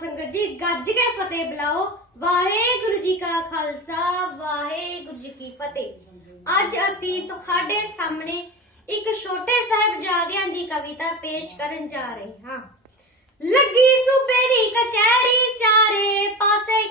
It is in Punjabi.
ਸੰਗਤ ਜੀ, ਗੱਜ ਕੇ ਫਤਿਹ ਬੁਲਾਓ। ਵਾਹਿਗੁਰੂ ਜੀ ਕਾ ਖਾਲਸਾ, ਵਾਹਿਗੁਰੂ ਜੀ ਕੀ ਫਤਿਹ। ਅੱਜ ਅਸੀਂ ਤੁਹਾਡੇ ਸਾਹਮਣੇ ਇੱਕ ਛੋਟੇ ਸਾਹਿਬਜ਼ਾਦਿਆਂ ਦੀ ਕਵਿਤਾ ਪੇਸ਼ ਕਰਨ ਜਾ ਰਹੇ ਹਾਂ। ਲੱਗੀ ਸੂਬੇ ਦੀ ਕਚਹਿਰੀ ਚਾਰੇ ਪਾਸੇ